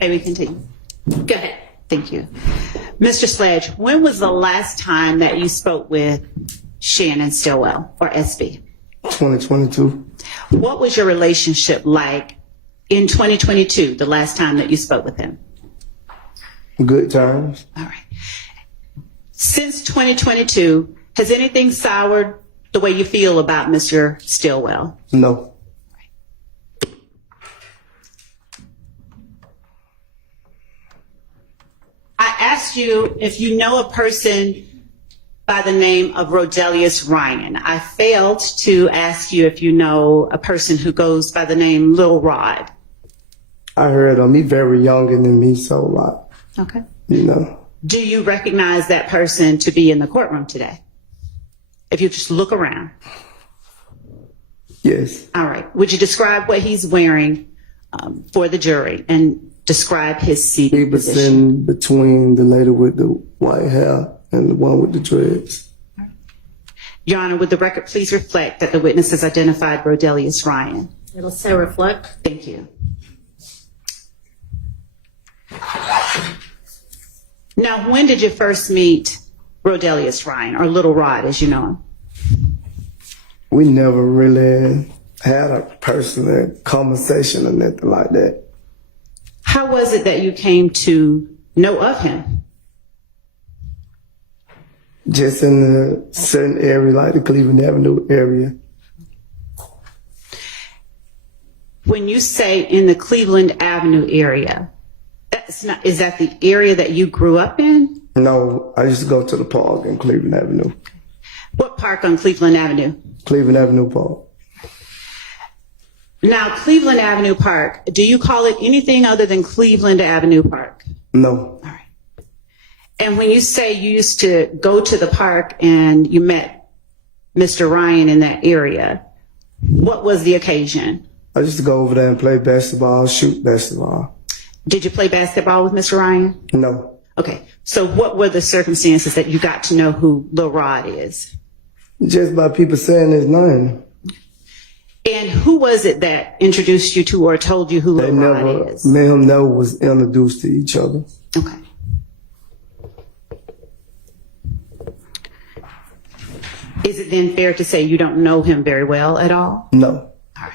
May we continue? Go ahead. Thank you. Mr. Sledge, when was the last time that you spoke with Shannon Stillwell, or SB? 2022. What was your relationship like in 2022, the last time that you spoke with him? Good terms. All right. Since 2022, has anything soured the way you feel about Mr. Stillwell? No. I asked you if you know a person by the name of Rodelius Ryan. I failed to ask you if you know a person who goes by the name Lil Rod. I heard him. He very younger than me, so Okay. you know. Do you recognize that person to be in the courtroom today? If you just look around. Yes. All right. Would you describe what he's wearing for the jury and describe his seating He was position? in between the lady with the white hair and the one with the dreads. Your Honor, would the record please reflect that the witness has identified Rodelius Ryan? It'll say reflect. Thank you. Now, when did you first meet Rodelius Ryan, or Little Rod as you know him? We never really had a personal conversation or nothing like that. How was it that you came to know of him? Just in a certain area, like the Cleveland Avenue area. When you say in the Cleveland Avenue area, is that the area that you grew up in? No, I used to go to the park in Cleveland Avenue. What park on Cleveland Avenue? Cleveland Avenue Park. Now, Cleveland Avenue Park, do you call it anything other than Cleveland Avenue Park? No. All right. And when you say you used to go to the park and you met Mr. Ryan in that area, what was the occasion? I used to go over there and play basketball, shoot basketball. Did you play basketball with Mr. Ryan? No. Okay. So what were the circumstances that you got to know who Lil Rod is? Just by people saying his name. And who was it that introduced you to or told you who Lil Rod is? Me and him never was introduced to each other. Okay. Is it then fair to say you don't know him very well at all? No. All right.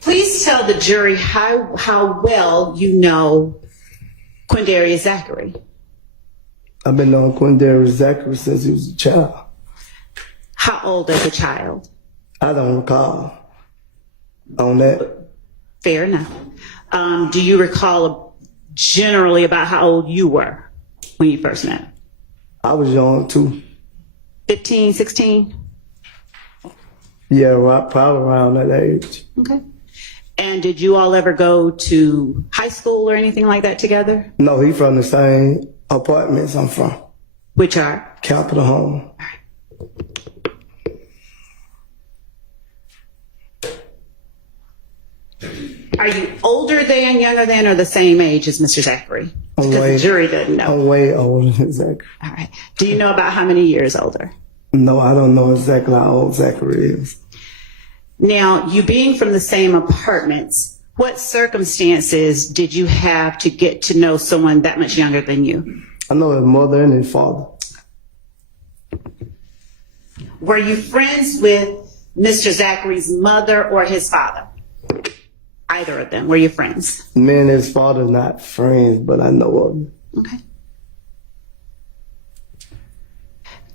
Please tell the jury how well you know Quindarius Zachary. I've been knowing Quindarius Zachary since he was a child. How old as a child? I don't recall on that. Fair enough. Do you recall generally about how old you were when you first met him? I was young too. 15, 16? Yeah, right, probably around that age. Okay. And did you all ever go to high school or anything like that together? No, he from the same apartments I'm from. Which are? Capitol Home. Are you older than, younger than, or the same age as Mr. Zachary? Because the jury doesn't know. I'm way older than Zachary. All right. Do you know about how many years older? No, I don't know exactly how old Zachary is. Now, you being from the same apartments, what circumstances did you have to get to know someone that much younger than you? I know his mother and his father. Were you friends with Mr. Zachary's mother or his father? Either of them. Were you friends? Me and his father not friends, but I know of him. Okay.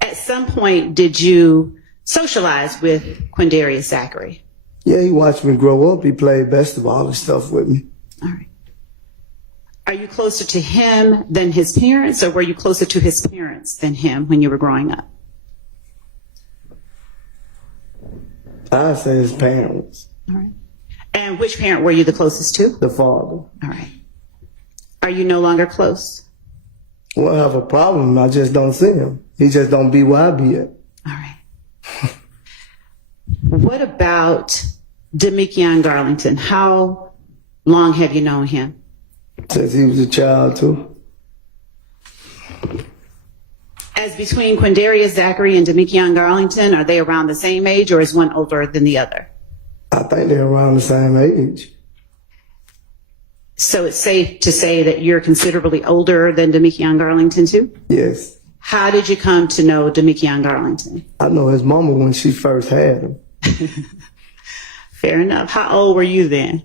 At some point, did you socialize with Quindarius Zachary? Yeah, he watched me grow up. He played basketball and stuff with me. All right. Are you closer to him than his parents, or were you closer to his parents than him when you were growing up? I'd say his parents. All right. And which parent were you the closest to? The father. All right. Are you no longer close? Well, I have a problem. I just don't see him. He just don't be where I be at. All right. What about Demekion Garlington? How long have you known him? Since he was a child, too. As between Quindarius Zachary and Demekion Garlington, are they around the same age, or is one older than the other? I think they're around the same age. So it's safe to say that you're considerably older than Demekion Garlington too? Yes. How did you come to know Demekion Garlington? I know his mama when she first had him. Fair enough. How old were you then?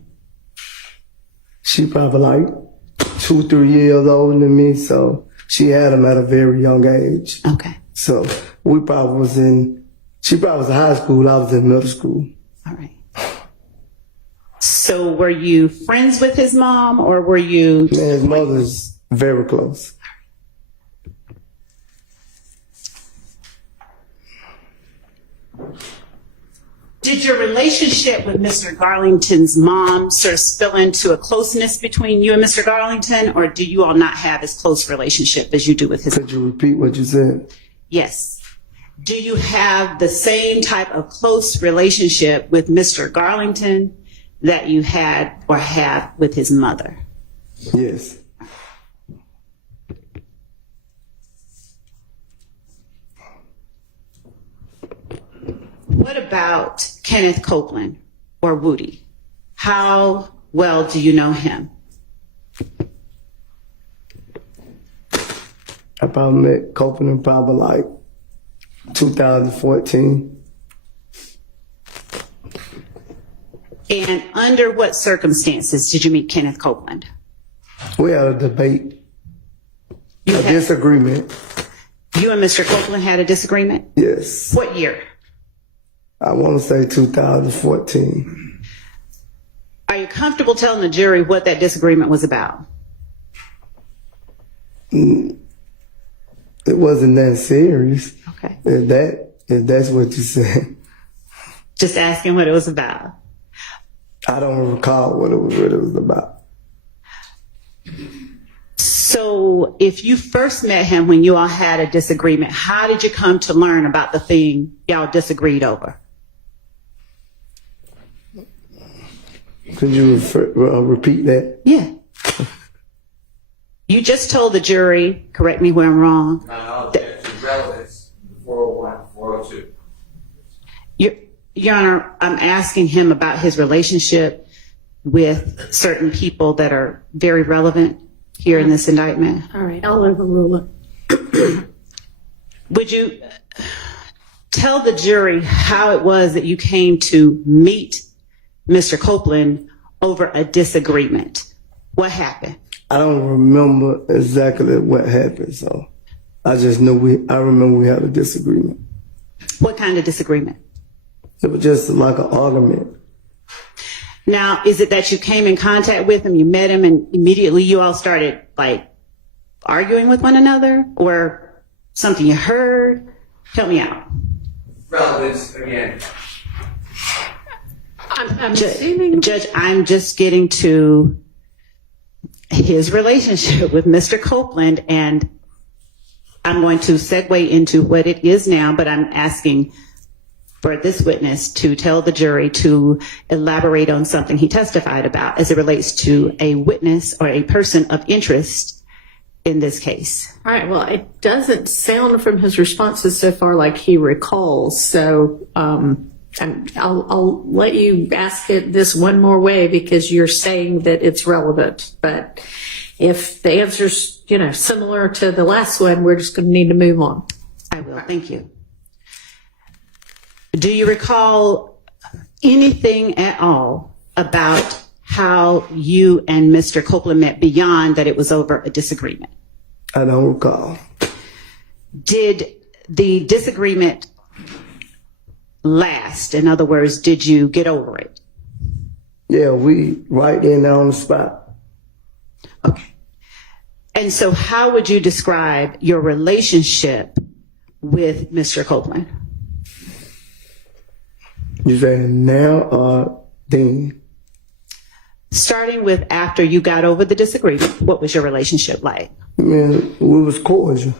She probably like 2, 3 years older than me, so she had him at a very young age. Okay. So we probably was she probably was in high school, I was in middle school. All right. So were you friends with his mom, or were you? Man, his mother's very close. Did your relationship with Mr. Garlington's mom sort of spill into a closeness between you and Mr. Garlington, or do you all not have as close relationship as you do with his mom? Could you repeat what you said? Yes. Do you have the same type of close relationship with Mr. Garlington that you had or have with his mother? Yes. What about Kenneth Copeland or Woody? How well do you know him? I probably met Copeland probably like 2014. And under what circumstances did you meet Kenneth Copeland? We had a debate, a disagreement. You and Mr. Copeland had a disagreement? Yes. What year? I want to say 2014. Are you comfortable telling the jury what that disagreement was about? It wasn't that serious. Okay. If that's what you said. Just asking what it was about. I don't recall what it was about. So if you first met him when you all had a disagreement, how did you come to learn about the thing y'all disagreed over? Could you repeat that? Yeah. You just told the jury, correct me where I'm wrong. No, it's relevance, 401, 402. Your Honor, I'm asking him about his relationship with certain people that are very relevant here in this indictment. All right, I'll overrule it. Would you tell the jury how it was that you came to meet Mr. Copeland over a disagreement? What happened? I don't remember exactly what happened, so I just know I remember we had a disagreement. What kind of disagreement? It was just like an argument. Now, is it that you came in contact with him, you met him, and immediately you all started like arguing with one another, or something you heard? Help me out. Relevance, again. I'm assuming. Judge, I'm just getting to his relationship with Mr. Copeland, and I'm going to segue into what it is now, but I'm asking for this witness to tell the jury to elaborate on something he testified about as it relates to a witness or a person of interest in this case. All right, well, it doesn't sound from his responses so far like he recalls, so I'll let you ask it this one more way because you're saying that it's relevant. But if the answer's, similar to the last one, we're just going to need to move on. I will. Thank you. Do you recall anything at all about how you and Mr. Copeland met beyond that it was over a disagreement? I don't recall. Did the disagreement last? In other words, did you get over it? Yeah, we right in there on the spot. Okay. And so how would you describe your relationship with Mr. Copeland? You saying now or then? Starting with after you got over the disagreement, what was your relationship like? Man, we was cordial.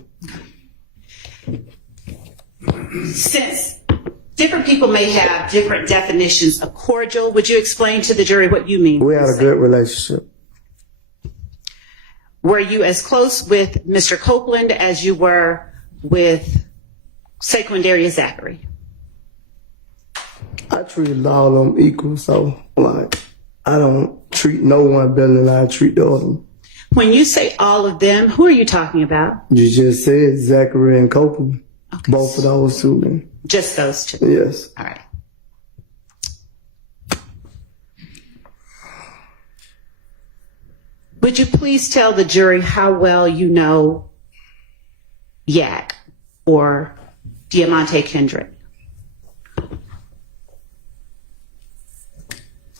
Since different people may have different definitions of cordial, would you explain to the jury what you mean? We had a good relationship. Were you as close with Mr. Copeland as you were with Saquon Darius Zachary? I treat all of them equal, so like I don't treat no one better than I treat the other one. When you say all of them, who are you talking about? You just said Zachary and Copeland. Okay. Both of those two men. Just those two. Yes. All right. Would you please tell the jury how well you know Yak or Diamante Kendrick?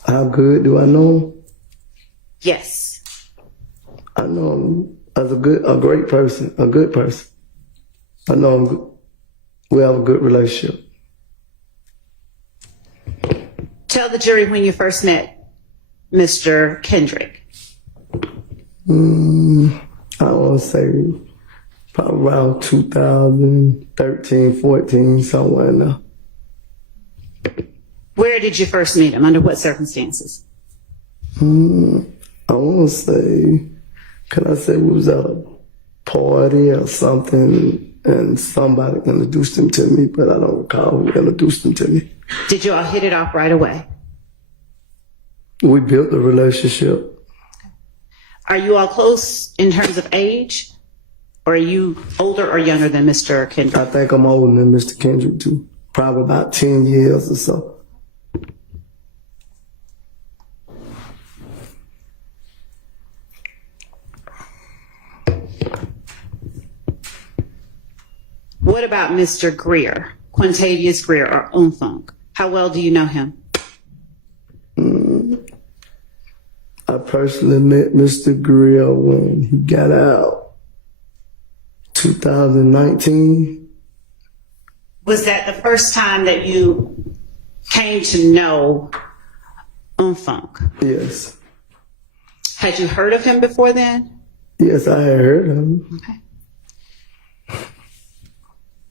How good do I know him? Yes. I know him as a great person, a good person. I know him. We have a good relationship. Tell the jury when you first met Mr. Kendrick. I want to say probably around 2013, 14, somewhere in there. Where did you first meet him? Under what circumstances? I want to say, can I say we was at a party or something and somebody introduced him to me, but I don't recall who introduced him to me. Did you all hit it off right away? We built a relationship. Are you all close in terms of age? Or are you older or younger than Mr. Kendrick? I think I'm older than Mr. Kendrick too. Probably about 10 years or so. What about Mr. Greer, Quintavious Greer, or Mounk Tounk? How well do you know him? I personally met Mr. Greer when he got out, 2019. Was that the first time that you came to know Mounk Tounk? Yes. Had you heard of him before then? Yes, I had heard of him. Okay.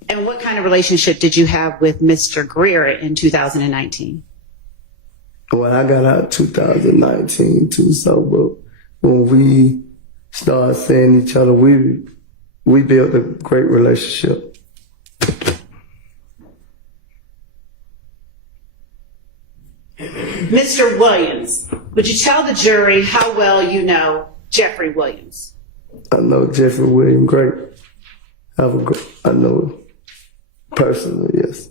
And what kind of relationship did you have with Mr. Greer in 2019? Well, I got out 2019 too, so but when we started seeing each other, we built a great relationship. Mr. Williams, would you tell the jury how well you know Jeffrey Williams? I know Jeffrey Williams great. I know him personally, yes.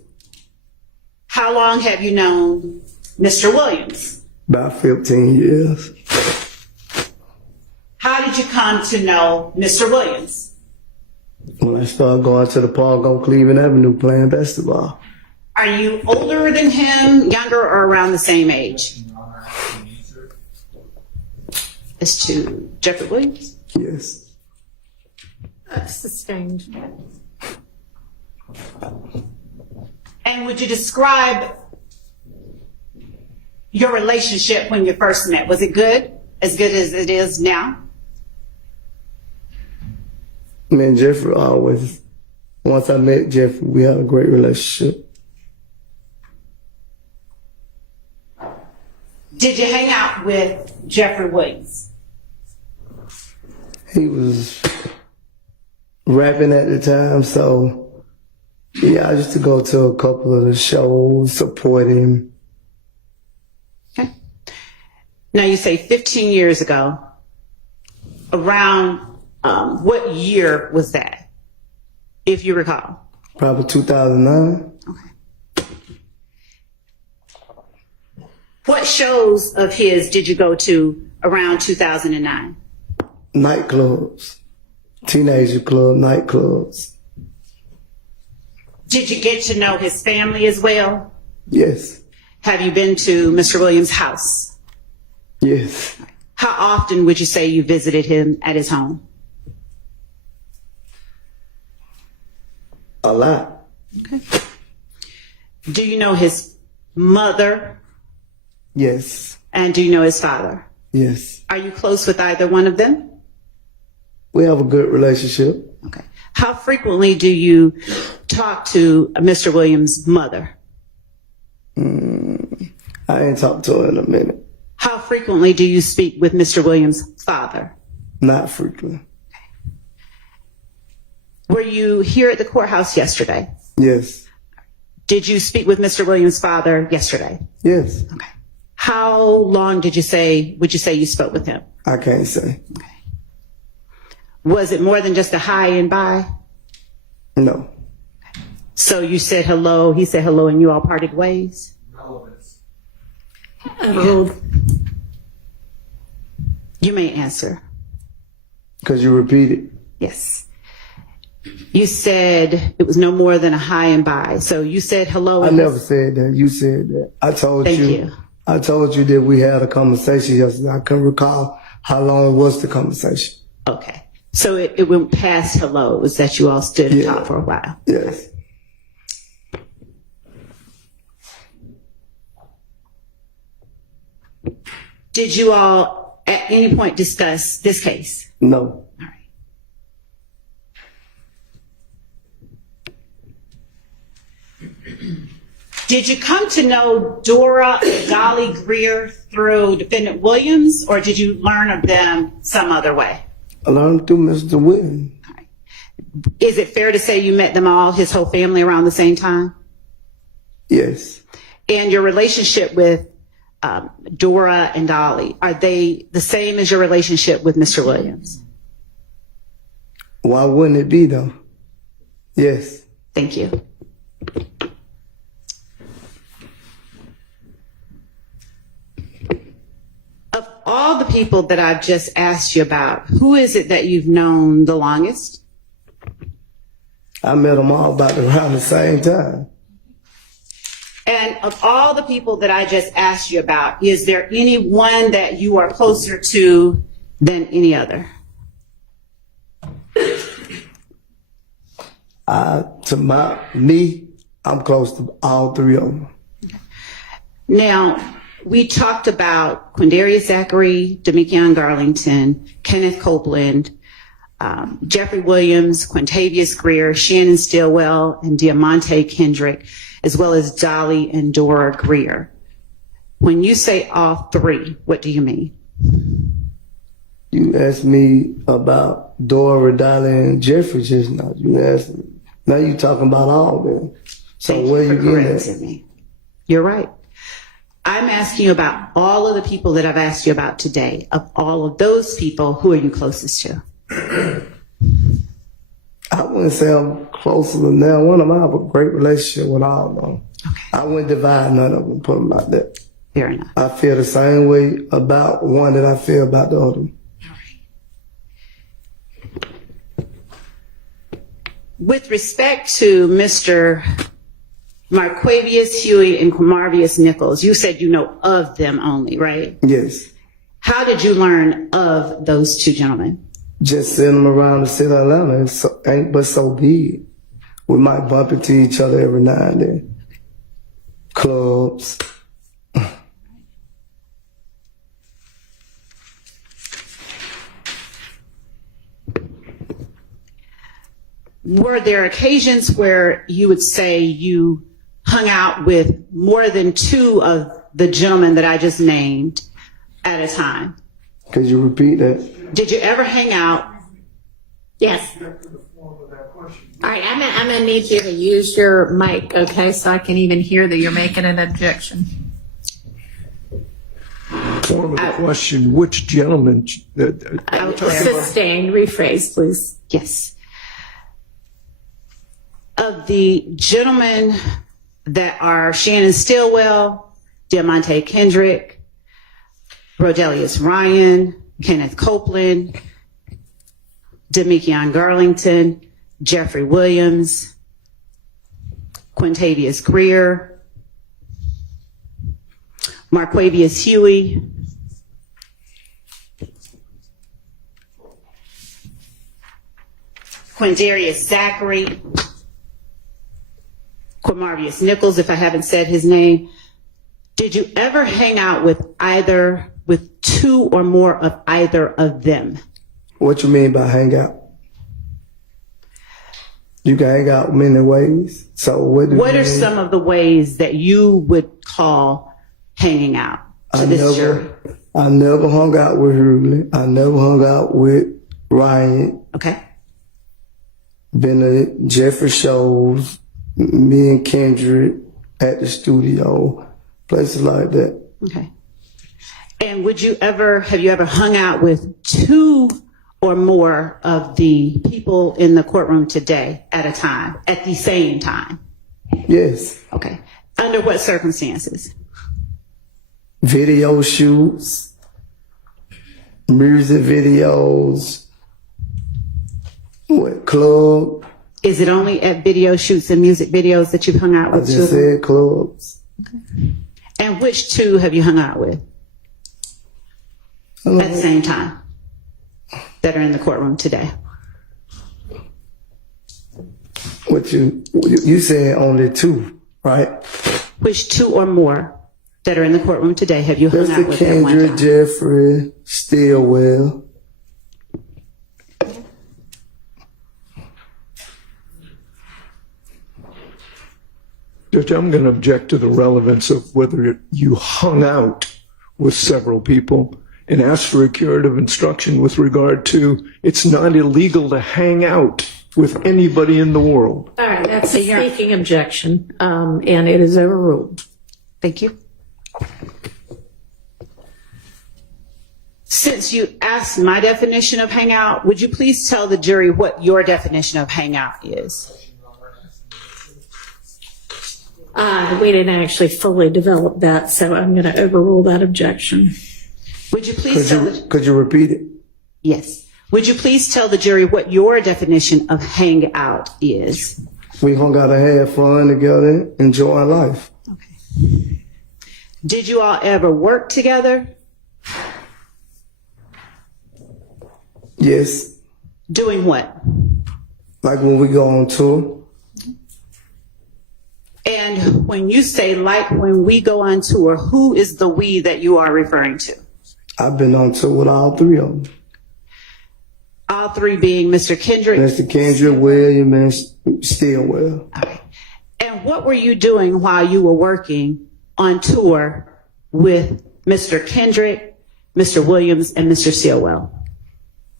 How long have you known Mr. Williams? About 15 years. How did you come to know Mr. Williams? When I started going to the park on Cleveland Avenue playing basketball. Are you older than him, younger, or around the same age? As to Jeffrey Williams? Yes. Sustained. And would you describe your relationship when you first met? Was it good? As good as it is now? Me and Jeffrey always, once I met Jeffrey, we had a great relationship. Did you hang out with Jeffrey Williams? He was rapping at the time, so yeah, I used to go to a couple of the shows, support him. Okay. Now you say 15 years ago. Around what year was that, if you recall? Probably 2009. Okay. What shows of his did you go to around 2009? Nightclubs, teenager club, nightclubs. Did you get to know his family as well? Yes, Have you been to Mr. Williams' house? yes. How often would you say you visited him at his home? A lot. Okay. Do you know his mother? Yes, And do you know his father? yes. Are you close with either one of them? We have a good relationship. Okay. How frequently do you talk to Mr. Williams' mother? I ain't talked to her in a minute. How frequently do you speak with Mr. Williams' father? Not frequently. Were you here at the courthouse yesterday? Yes, Did you speak with Mr. Williams' father yesterday? Yes. Okay. How long would you say you spoke with him? I can't say. Okay. Was it more than just a hi and bye? No. So you said hello, he said hello, and you all parted ways? Relevance. Oh, You may answer. Because you repeated. Yes. You said it was no more than a hi and bye. So you said hello. I and never said that. You said that. I told Thank you. you. I told you that we had a conversation yesterday. I couldn't recall how long was the conversation. Okay. So it went past hello. It was that you all stood and talked for a while. Yes. Did you all at any point discuss this case? No. All right. Did you come to know Dora and Dolly Greer through Defendant Williams, or did you learn of them some other way? I learned through Mr. Whitten. All right. Is it fair to say you met them all, his whole family, around the same time? Yes. And your relationship with Dora and Dolly, are they the same as your relationship with Mr. Williams? Why wouldn't it be though? Yes. Thank you. Of all the people that I've just asked you about, who is it that you've known the longest? I met them all about around the same time. And of all the people that I just asked you about, is there any one that you are closer to than any other? I'm close to all three of them. Now, we talked about Quindarius Zachary, Demikion Garlington, Kenneth Copeland, Jeffrey Williams, Quintavious Greer, Shannon Stillwell, and Diamante Kendrick, as well as Dolly and Dora Greer. When you say all three, what do you mean? You asked me about Dora, Dolly, and Jeffrey just now. You asked me. Now you talking about all of them. So Thank where you you for getting correcting at? me. You're right. I'm asking you about all of the people that I've asked you about today. Of all of those people, who are you closest to? I wouldn't say I'm closer than now. One of them, I have a great relationship with all of them. Okay, I wouldn't divide none of them, put them like that. fair enough. I feel the same way about one that I feel about the other. With respect to Mr. Marquavius Huey and Quamarvius Nichols, you said you know of them only, right? Yes. How did you learn of those two gentlemen? Just seeing them around the city of Atlanta ain't but so big. We might bump into each other every now and then. Clubs. Were there occasions where you would say you hung out with more than two of the gentlemen that I just named at a time? Could you repeat that? Did you ever hang out? yes. All right, I'm gonna need you to use your mic, okay, so I can even hear that you're making an objection. Form of the question, which gentleman? Sustained, rephrase, please. Yes. Of the gentlemen that are Shannon Stillwell, Diamante Kendrick, Rodelius Ryan, Kenneth Copeland, Demikion Garlington, Jeffrey Williams, Quintavious Greer, Marquavius Huey, Quindarius Zachary, Quamarvius Nichols, if I haven't said his name. Did you ever hang out with two or more of either of them? What you mean by hang out? You can hang out many ways. So what What are some of the ways that you would call hanging out to this jury? I never hung out with Hurley. I never hung out with Ryan. Okay. Been to Jeffrey shows. me and Kendrick at the studio, places like that. Okay. And have you ever hung out with two or more of the people in the courtroom today at a time, at the same time? Yes. Okay. Under what circumstances? Video shoots, music videos, club. Is it only at video shoots and music videos that you've hung out I with? just said clubs. And which two have you hung out with at the same time that are in the courtroom today? What you said only two, right? Which two or more that are in the courtroom today have you hung out Mr. with at one Kendrick, time? Jeffrey, Stillwell. Judge, I'm going to object to the relevance of whether you hung out with several people and asked for a curative instruction with regard to it's not illegal to hang out with anybody in the world. All right, that's a speaking objection, and it is overruled. Thank you. Since you asked my definition of hangout, would you please tell the jury what your definition of hangout is? We didn't actually fully develop that, so I'm going to overrule that objection. Would you please tell the Could you repeat it? Yes. Would you please tell the jury what your definition of hangout is? We hung out and had fun together, enjoying life. Okay. Did you all ever work together? Yes. Doing what? Like when we go on tour. And when you say like when we go on tour, who is the we that you are referring to? I've been on tour with all three of them. All three being Mr. Kendrick. Mr. Kendrick, William, and Stillwell. Okay. And what were you doing while you were working on tour with Mr. Kendrick, Mr. Williams, and Mr. Stillwell?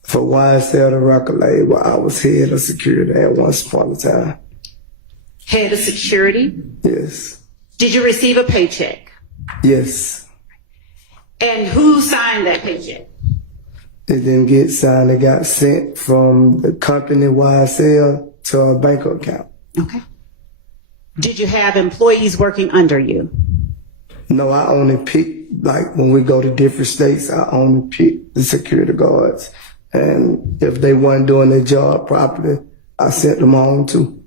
For YSL, the record label, I was head of security at once upon a time. Head of security? Yes. Did you receive a paycheck? Yes. And who signed that paycheck? It didn't get signed. It got sent from the company YSL to a bank account. Okay. Did you have employees working under you? No, I only pick, like when we go to different states, I only pick the security guards. And if they weren't doing their job properly, I sent them on too.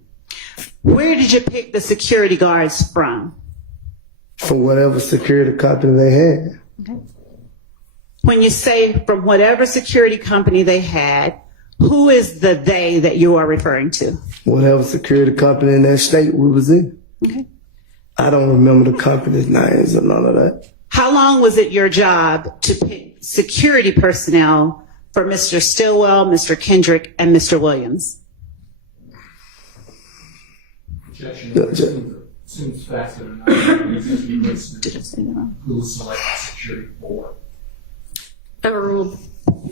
Where did you pick the security guards from? From whatever security company they had. Okay. When you say from whatever security company they had, who is the they that you are referring to? Whatever security company in that state we was in. Okay. I don't remember the company's names or none of that. How long was it your job to pick security personnel for Mr. Stillwell, Mr. Kendrick, and Mr. Williams? Seems facts that are not Did I say that wrong? who select security for. Overruled.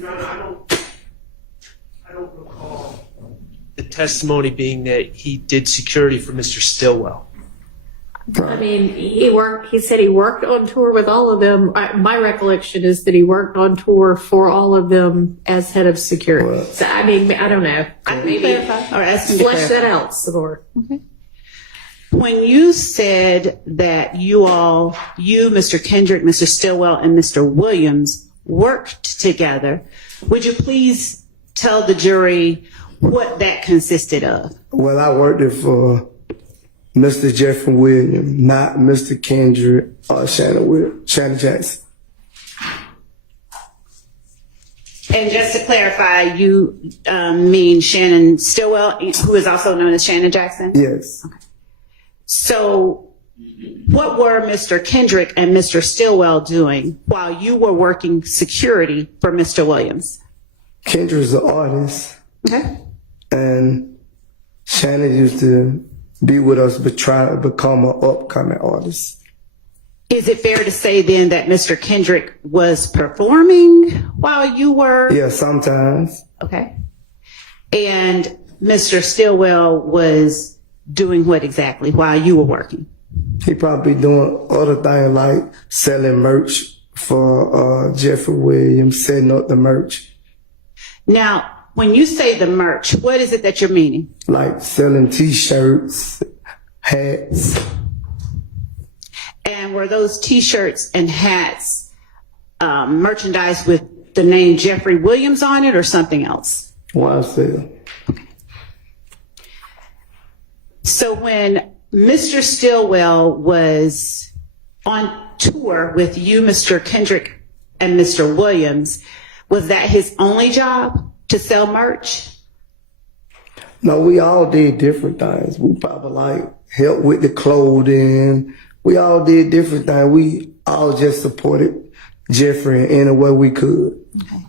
I don't recall the testimony being that he did security for Mr. Stillwell. I mean, he said he worked on tour with all of them. My recollection is that he worked on tour for all of them as head of security. Well, So, I mean, I don't know. I can Maybe clarify or ask him to flesh that clarify. out some more. When you said that you, Mr. Kendrick, Mr. Stillwell, and Mr. Williams worked together, would you please tell the jury what that consisted of? Well, I worked there for Mr. Jeffrey Williams, not Mr. Kendrick or Shannon Jackson. And just to clarify, you mean Shannon Stillwell, who is also known as Shannon Jackson? Yes. So what were Mr. Kendrick and Mr. Stillwell doing while you were working security for Mr. Williams? Kendrick's an artist, Okay. and Shannon used to be with us but try to become an upcoming artist. Is it fair to say then that Mr. Kendrick was performing while you were? Yeah, sometimes. Okay. And Mr. Stillwell was doing what exactly while you were working? He probably doing other things like selling merch for Jeffrey Williams, setting up the merch, Now, when you say the merch, what is it that you're meaning? like selling T-shirts, hats. And were those T-shirts and hats merchandise with the name Jeffrey Williams on it or something else? Why sell? So when Mr. Stillwell was on tour with you, Mr. Kendrick, and Mr. Williams, was that his only job to sell merch? No, we all did different things. We probably like helped with the clothing. We all did different things. We all just supported Jeffrey in any way we could. Okay.